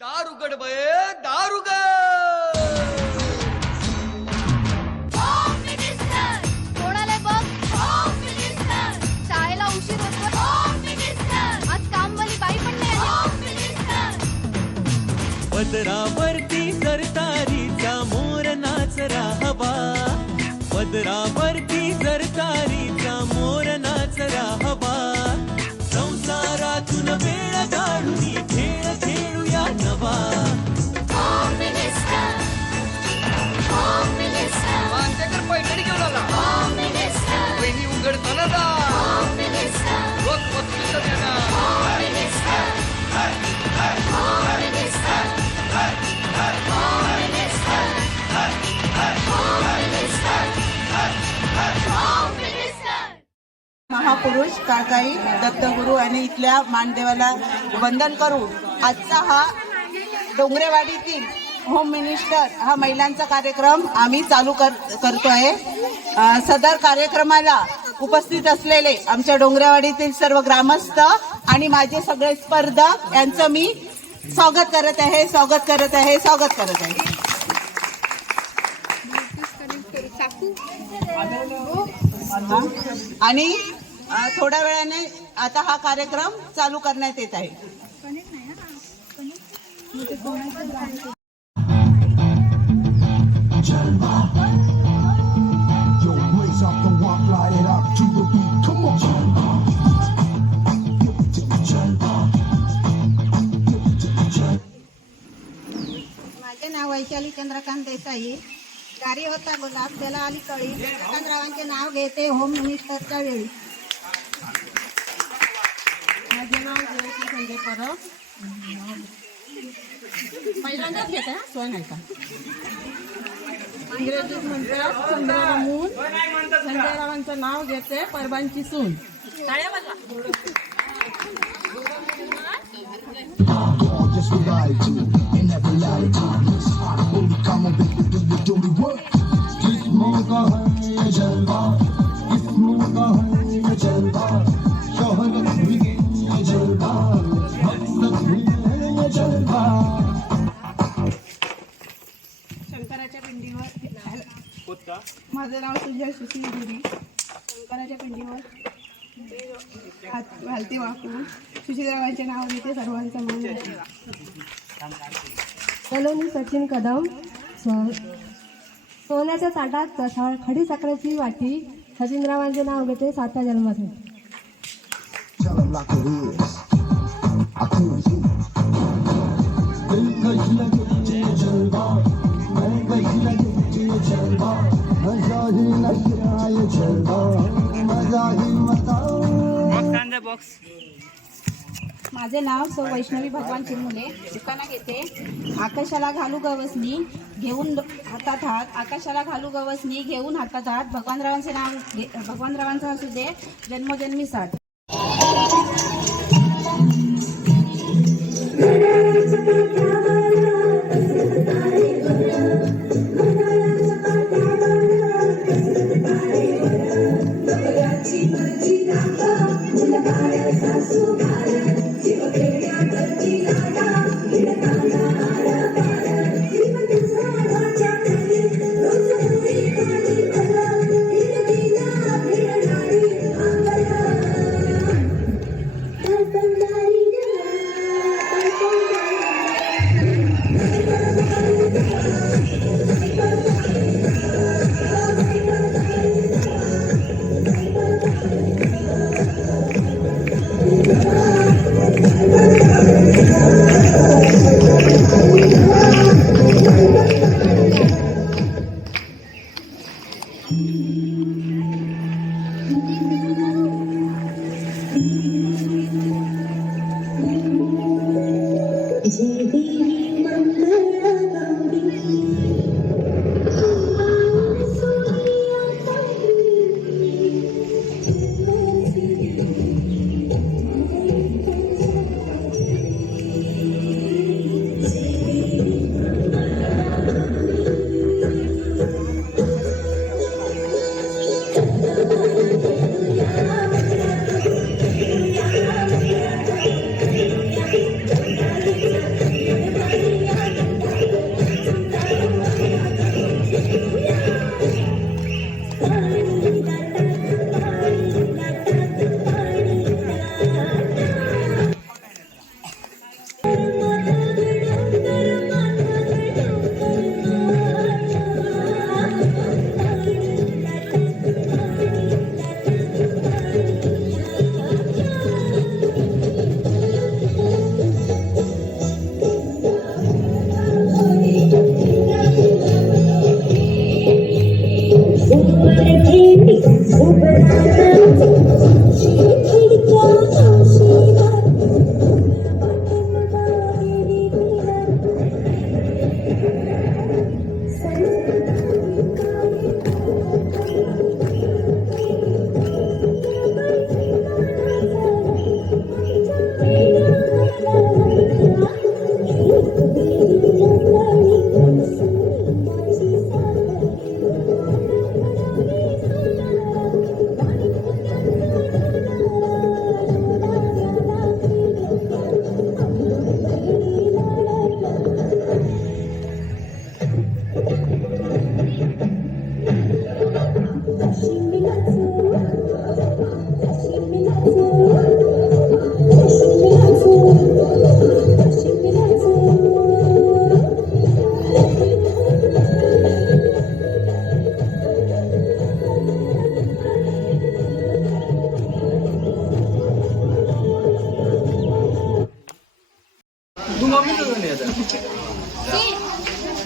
दारुगड बये मिनिस्टर कोणाला बघ? शाळेला उशीर होतो आज कामवाली बाई पण नाही आली. पदरावरती सरतारीचा मोर हवा पदरावरती महापुरुष काकाई दत्तगुरू आणि इथल्या मानदेवाला वंदन करून आजचा हा डोंगरेवाडीतील होम मिनिस्टर हा महिलांचा कार्यक्रम आम्ही चालू कर करतोय. अ, सदर कार्यक्रमाला उपस्थित असलेले आमच्या डोंगरेवाडीतील सर्व ग्रामस्थ आणि माझे सगळे स्पर्धक यांचं मी स्वागत करत आहे स्वागत करत आहे स्वागत करत आहे. आणि थोड्या वेळाने आता हा कार्यक्रम चालू करण्यात येत आहे. माझे नाव वैशाली चंद्रकांत देसाई. गारी होता गुलाब त्याला आली कळी. चंद्ररावांचे नाव घेते होम मिनिस्टरच्या वेळी माझे नाव म्हणजे परत? परब पहिल्यांदाच घेते हा? सोय नाही का? इंग्रजीत म्हणतात चंद्ररामून संजयरावांचं नाव घेते परबांची सून. Gorgeous बघा सुजय सुशील गिरी शंकराच्या पिंडीवर हात घालते वाकून. सुशीलरावांचे नाव घेते सर्वांचं मान. सलोनी सचिन कदम. सोन्याच्या ताटात खडी साखरेची वाटी. सचिनरावांचे नाव घेते सातव्या जन्मासाठी बॉक्स माझे नाव सौ वैष्णवी भगवान चिरमुले दुकानात येते. आकाशाला घालू गवसनी घेऊन हातात हात. आकाशाला घालू गवसनी घेऊन हातात हात. भगवानरावांचे नाव भगवानरावांचा असू दे जन्मजन्मी साठ.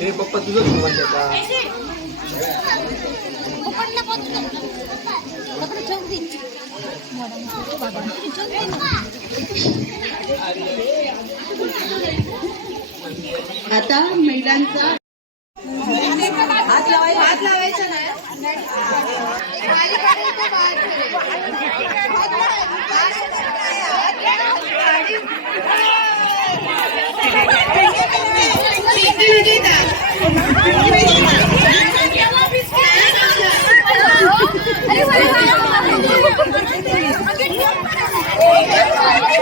हे पप्पा तुझं मोबाईल देता आता महिलांचा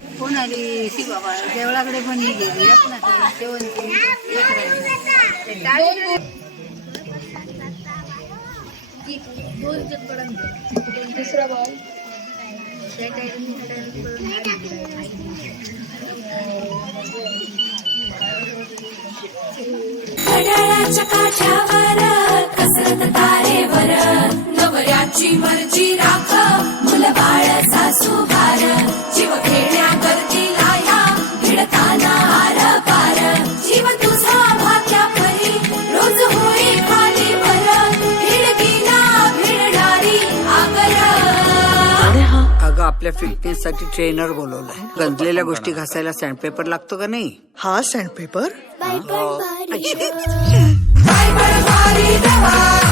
कोण आली शी बाबा देवळाकडे पण ही गेली रत्नाचं शेवंती एक राहिली. काठावर कसरत तारेवर नवऱ्याची मर्जी राख मुलं बाळ सासू भार जीव खेळण्या गर्दी लाया भिडताना आर पार जीव तुझा भाग्या परी रोज होई खाली भर भिडकीला भिडणारी आगर. अगं आपल्या फिटनेस साठी ट्रेनर बोलवलाय. गंजलेल्या गोष्टी घासायला सँडपेपर लागतो का नाही? हा सँडपेपर पण भारी देवा काय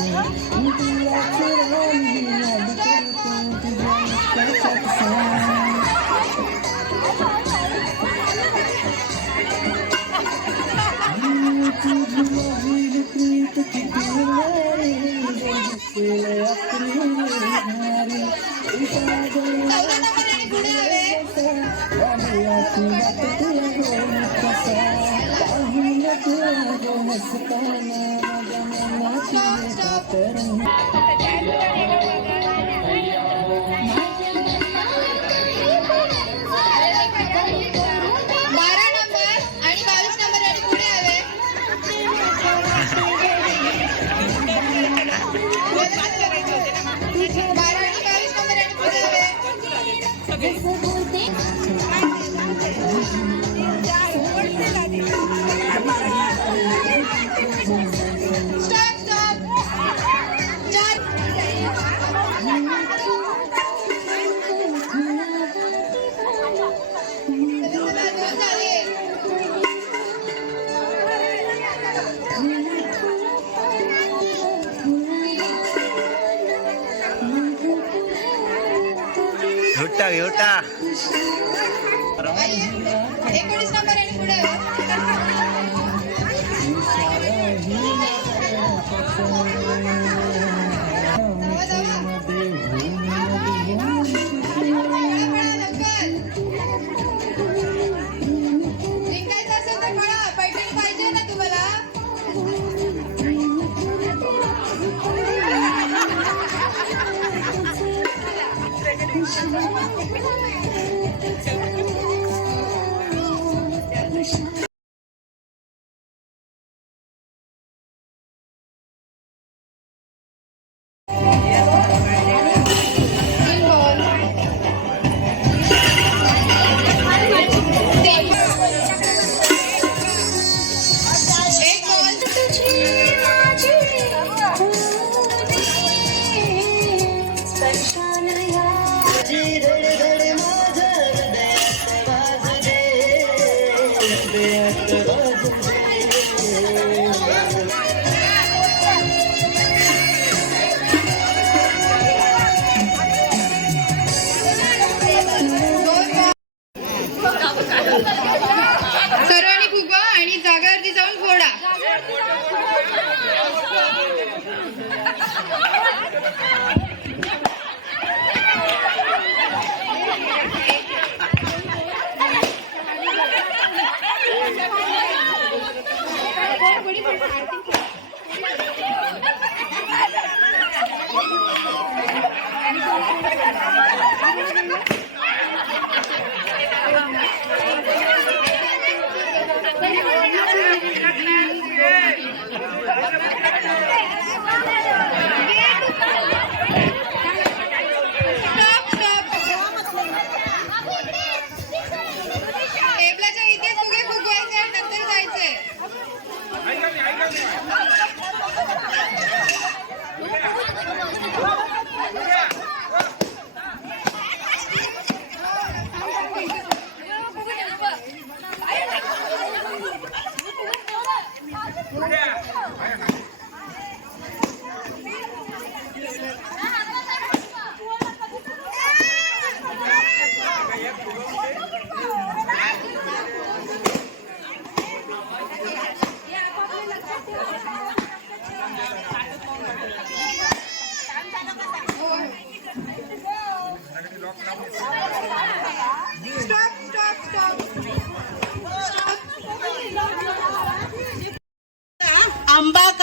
बारा Yeah.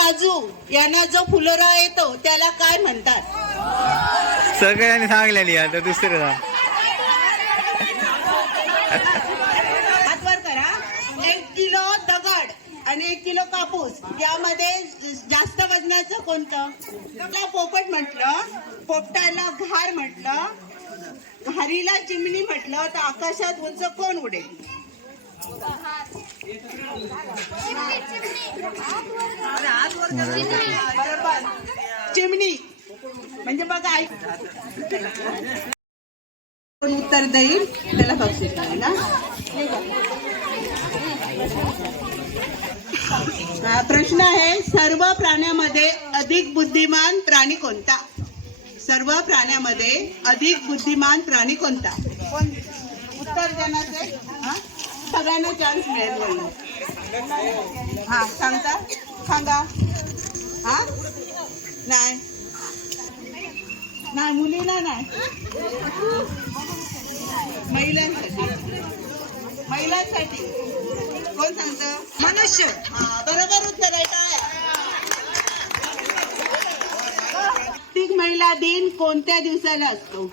काजू यांना जो फुलोरा येतो त्याला काय म्हणतात? सगळ्यांनी सांगलेली आता दुसरं सांग हात वर करा. एक किलो दगड आणि एक किलो कापूस यामध्ये जास्त वजनाचं कोणतं? पोपट म्हटलं पोपटाला घार म्हटलं घारीला चिमणी म्हटलं तर आकाशात उंच कोण उडेल? चिमणी. म्हणजे बघा ऐक उत्तर देईल त्याला बक्षीस मिळेल प्रश्न आहे सर्व प्राण्यामध्ये अधिक बुद्धिमान प्राणी कोणता? सर्व प्राण्यामध्ये अधिक बुद्धिमान प्राणी कोणता? उत्तर देण्याचे सगळ्यांना चान्स मिळेल म्हणून हा सांगता? सांगा. हा? नाही. नाही मुलीला नाही. महिलांसाठी. महिलांसाठी. कोण सांगत? मनुष्य. हा बरोबर उत्तर आहे टाळ्या. जागतिक महिला दिन कोणत्या दिवसाला असतो?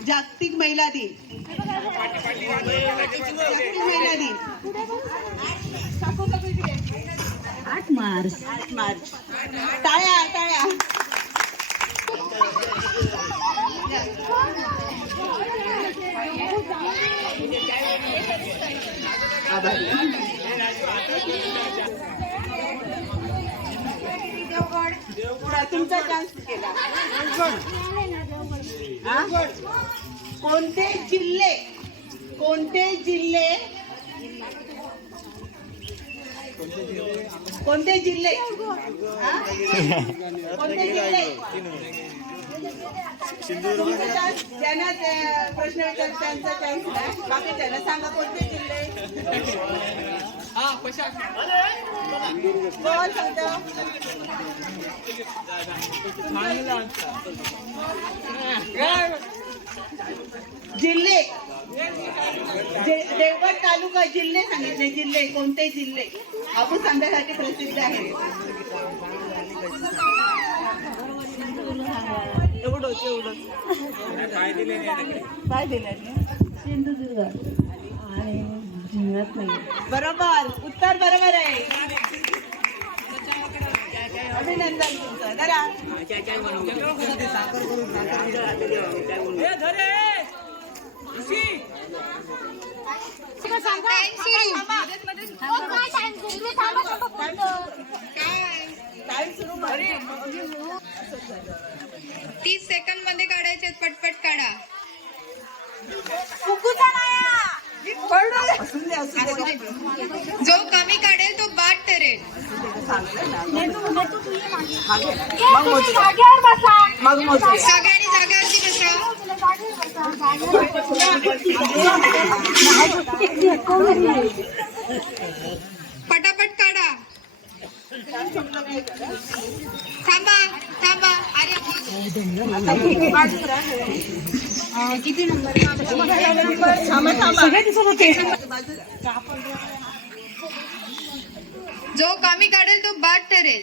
जागतिक महिला दिन. जागतिक महिला दिन. आठ मार्च. आठ मार्च. टाळ्या टाळ्या. पुढा तुमचा चान्स केला? कोणते जिल्हे? कोणते जिल्हे? कोणते जिल्हे? कोणते जिल्हे? ज्यांना प्रश्न विचार त्यांचा चान्स बाकी त्यांना सांगा कोणते जिल्हे कोण सांगतं जिल्हे. देवगड तालुका जिल्हे सांगितले जिल्हे कोणते जिल्हे? हापूस आंब्यासाठी प्रसिद्ध आहे एवढंच एवढंच काय दिलं सिंधुदुर्ग आणि जिल्ह्यात नाही. बरोबर. उत्तर बरोबर आहे. अभिनंदन तुमचं. जरा टाइम सुरू? तीस सेकंदमध्ये काढायचे पटपट काढा. जो कमी काढेल तो बाद ठरेल. सगळ्यांनी जागेवरती बसा. पटापट काढा. थांबा थांबा. अरे किती नंबर जो कमी काढेल तो बाद ठरेल.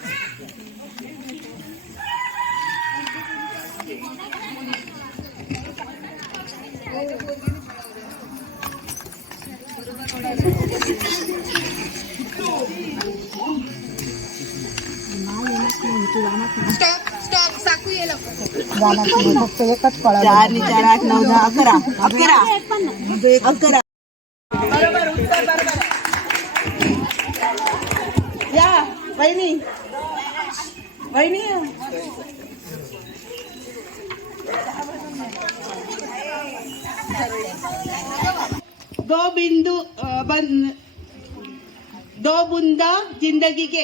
चार आणि चार आठ नऊ दहा अकरा अकरा अकरा या दो बिंदू बन दो बुंदा जिंदगी के।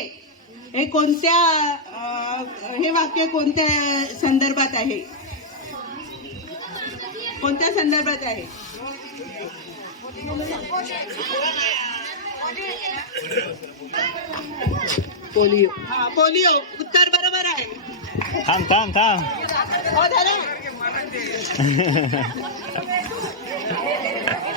कोणत्या हे वाक्य कोणत्या संदर्भात आहे? कोणत्या संदर्भात आहे? पोलिओ. हा पोलिओ. उत्तर बरोबर आहे. थांब थांब थांब. हो धरा.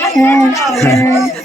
Yeah.